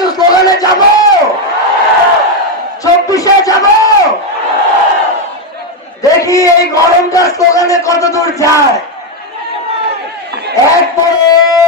একটু স্লোগানে যাব, 24-এ যাব, দেখি এই গরমটা স্লোগানে কত দূর যায়। এক পরে